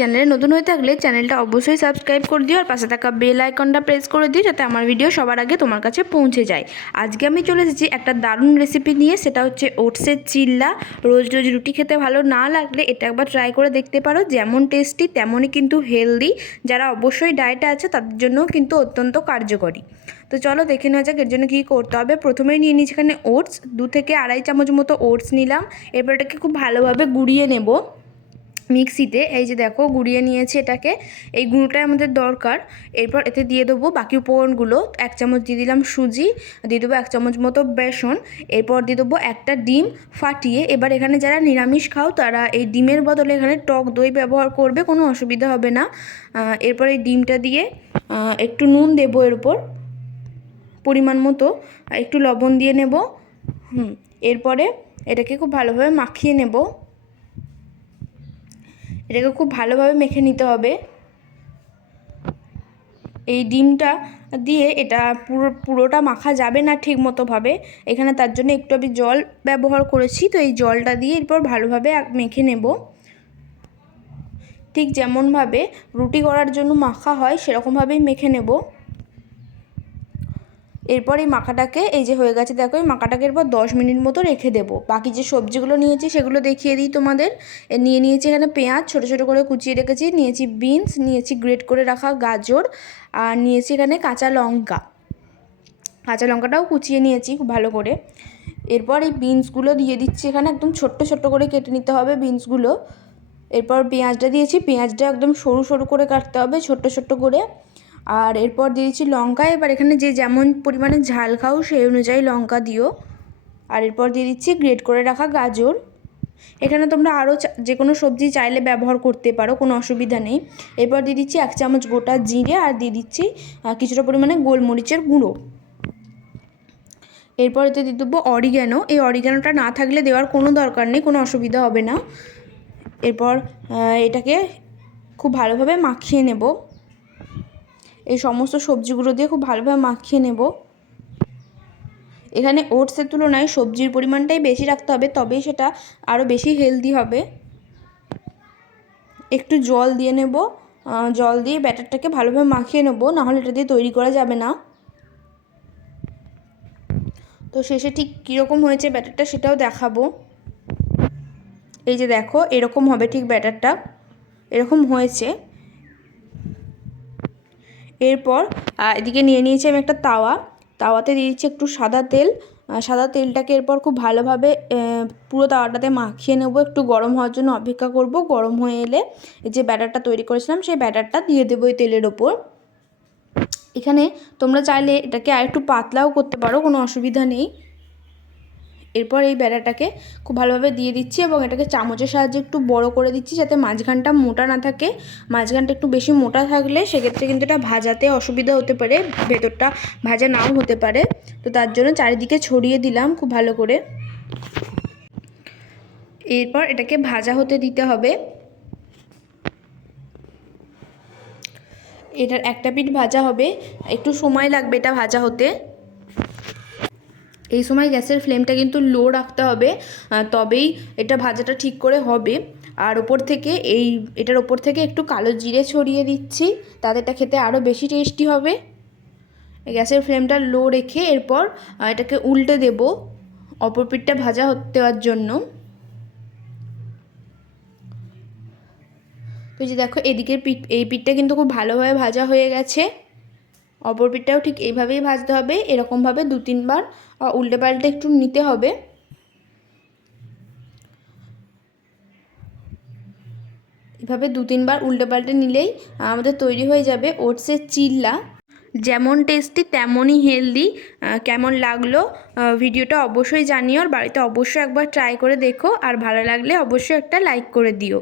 চ্যানেলে নতুন হয়ে থাকলে চ্যানেলটা অবশ্যই সাবস্ক্রাইব করে দিও আর পাশে থাকা বেল আইকনটা প্রেস করে দিও যাতে আমার ভিডিও সবার আগে তোমার কাছে পৌঁছে যায়। আজকে আমি চলে এসেছি একটা দারুণ রেসিপি নিয়ে, সেটা হচ্ছে ওটসের চিল্লা। রোজ রোজ রুটি খেতে ভালো না লাগলে এটা একবার ট্রাই করে দেখতে পারো। যেমন টেস্টি তেমনই কিন্তু হেলদি, যারা অবশ্যই ডায়েটে আছে তাদের জন্যও কিন্তু অত্যন্ত কার্যকরী। তো চলো দেখে নেওয়া যাক এর জন্য কী করতে হবে। প্রথমেই নিয়ে নিচ্ছি এখানে ওটস, 2 থেকে আড়াই চামচ মতো ওটস নিলাম। এরপর এটাকে খুব ভালোভাবে গুঁড়িয়ে নেব মিক্সিতে। এই যে দেখো গুঁড়িয়ে নিয়েছি এটাকে, এই গুঁড়োটাই আমাদের দরকার। এরপর এতে দিয়ে দেবো বাকি উপকরণগুলো। 1 চামচ দিয়ে দিলাম সুজি, দিয়ে দেবো 1 চামচ মতো বেসন, এরপর দিয়ে দেবো একটা ডিম ফাটিয়ে। এবার এখানে যারা নিরামিষ খাও তারা এই ডিমের বদলে এখানে টক দই ব্যবহার করবে, কোনো অসুবিধা হবে না। এরপর এই ডিমটা দিয়ে একটু নুন দেবো এর উপর পরিমাণ মতো, একটু লবণ দিয়ে নেব। এরপরে এটাকে খুব ভালোভাবে মাখিয়ে নেব। এটাকে খুব ভালোভাবে মেখে নিতে হবে। এই ডিমটা দিয়ে এটা পুরোটা মাখা যাবে না ঠিক মতোভাবে, এখানে তার জন্য একটু আমি জল ব্যবহার করেছি। তো এই জলটা দিয়ে এরপর ভালোভাবে মেখে নেব, ঠিক যেমনভাবে রুটি করার জন্য মাখা হয় সেরকমভাবেই মেখে নেব। এরপর এই মাখাটাকে, এই যে হয়ে গেছে দেখো, এই মাখাটাকে এরপর 10 মিনিট মতো রেখে দেবো। বাকি যে সবজিগুলো নিয়েছি সেগুলো দেখিয়ে দিই তোমাদের। নিয়েছি এখানে পেঁয়াজ ছোটো ছোটো করে কুচিয়ে রেখেছি, নিয়েছি বিনস, নিয়েছি গ্রেট করে রাখা গাজর, আর নিয়েছি এখানে কাঁচা লঙ্কাটাও কুচিয়ে নিয়েছি খুব ভালো করে। এরপর এই বিনসগুলো দিয়ে দিচ্ছি এখানে, একদম ছোট্ট ছোট্ট করে কেটে নিতে হবে বিনসগুলো। এরপর পেঁয়াজটা দিয়েছি, পেঁয়াজটা একদম সরু সরু করে কাটতে হবে, ছোট্ট ছোট্ট করে। আর এরপর দিয়েছি লঙ্কা। এবার এখানে যে যেমন পরিমাণে ঝাল খাও সেই অনুযায়ী লঙ্কা দিও। আর এরপর দিয়ে দিচ্ছি গ্রেট করে রাখা গাজর। এখানে তোমরা আরও যে কোনো সবজি চাইলে ব্যবহার করতে পারো, কোনো অসুবিধা নেই। এরপর দিয়ে দিচ্ছি 1 চামচ গোটা জিরে, আর দিয়ে দিচ্ছি কিছুটা পরিমাণে গোলমরিচের গুঁড়ো। এরপর এতে দিয়ে দেবো অরিগ্যানো। এই অরিগ্যানোটা না থাকলে দেওয়ার কোনো দরকার নেই, কোনো অসুবিধা হবে না। এরপর এটাকে খুব ভালোভাবে মাখিয়ে নেব, এই সমস্ত সবজিগুলো দিয়ে খুব ভালোভাবে মাখিয়ে নেব। এখানে ওটসের তুলনায় সবজির পরিমাণটাই বেশি রাখতে হবে, তবেই সেটা আরও বেশি হেলদি হবে। একটু জল দিয়ে নেব, জল দিয়ে ব্যাটারটাকে ভালোভাবে মাখিয়ে নেব, নাহলে এটা দিয়ে তৈরি করা যাবে না। তো শেষে ঠিক কীরকম হয়েছে ব্যাটারটা সেটাও দেখাবো। এই যে দেখো এরকম হবে ঠিক ব্যাটারটা, এরকম হয়েছে। এরপর এদিকে নিয়ে নিয়েছি আমি একটা তাওয়াতে দিয়ে দিচ্ছি একটু সাদা তেল। সাদা তেলটাকে এরপর খুব ভালোভাবে পুরো তাওয়াটাতে মাখিয়ে নেব, একটু গরম হওয়ার জন্য অপেক্ষা করব। গরম হয়ে এলে যে ব্যাটারটা তৈরি করেছিলাম সেই ব্যাটারটা দিয়ে দেবো এই তেলের ওপর। এখানে তোমরা চাইলে এটাকে আর একটু পাতলাও করতে পারো, কোনো অসুবিধা নেই। এরপর এই ব্যাটারটাকে খুব ভালোভাবে দিয়ে দিচ্ছি এবং এটাকে চামচের সাহায্যে একটু বড় করে দিচ্ছি, যাতে মাঝখানটা মোটা না থাকে। মাঝখানটা একটু বেশি মোটা থাকলে সেক্ষেত্রে কিন্তু এটা ভাজাতে অসুবিধা হতে পারে, ভেতরটা ভাজা নাও হতে পারে। তো তার জন্য চারিদিকে ছড়িয়ে দিলাম খুব ভালো করে। এরপর এটাকে ভাজা হতে দিতে হবে। এটার একটা পিঠ ভাজা হবে, একটু সময় লাগবে এটা ভাজা হতে। এই সময় গ্যাসের ফ্লেমটা কিন্তু লো রাখতে হবে, তবেই এটা ভাজাটা ঠিক করে হবে। আর এটার ওপর থেকে একটু কালো জিরে ছড়িয়ে দিচ্ছি, তাতে এটা খেতে আরও বেশি টেস্টি হবে। গ্যাসের ফ্লেমটা লো রেখে এরপর এটাকে উল্টে দেব অপর পিঠটা ভাজা হতে দেওয়ার জন্য। তো যে দেখো এদিকের এই পিঠটা কিন্তু খুব ভালোভাবে ভাজা হয়ে গেছে। অপর পিঠটাও ঠিক এইভাবেই ভাজতে হবে, এরকমভাবে 2-3 বার উল্টে পাল্টে একটু নিতে হবে। এভাবে 2-3 বার উল্টে পাল্টে নিলেই আমাদের তৈরি হয়ে যাবে ওটসের চিল্লা। যেমন টেস্টি তেমনই হেলদি। কেমন লাগলো ভিডিওটা অবশ্যই জানিও, আর বাড়িতে অবশ্যই একবার ট্রাই করে দেখো, আর ভালো লাগলে অবশ্যই একটা লাইক করে দিও।